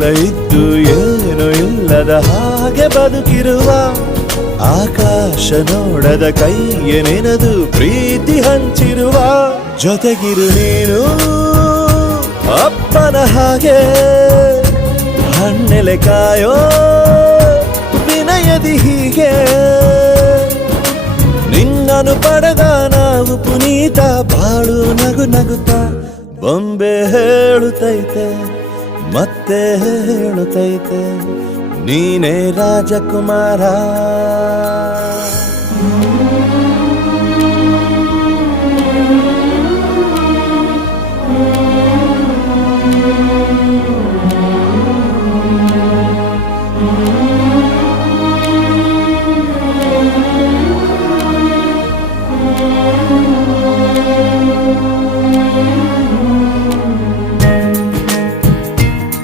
ಎಲ್ಲ ಇದ್ದು ಏನು ಇಲ್ಲದ ಹಾಗೆ ಬದುಕಿರುವ ಆಕಾಶ ನೋಡದ ಕೈಯೇ ನೆನೆದು ಪ್ರೀತಿ ಹಂಚಿರುವ ಜೊತೆಗಿರು ನೀನು ಅಪ್ಪನ ಹಾಗೆ ಹಣ್ಣೆಲೆ ಕಾಯೋ ವಿನಯದಿ ಹೀಗೆ ನಿನ್ನನು ಪಡೆದ ನಾವು ಪುನೀತ ಬಾಳು ನಗು ನಗುತ್ತಾ ಬೊಂಬೆ ಹೇಳುತ್ತೈತೆ ಮತ್ತೆ ಹೇಳುತ್ತೈತೆ ನೀನೇ ರಾಜಕುಮಾರ.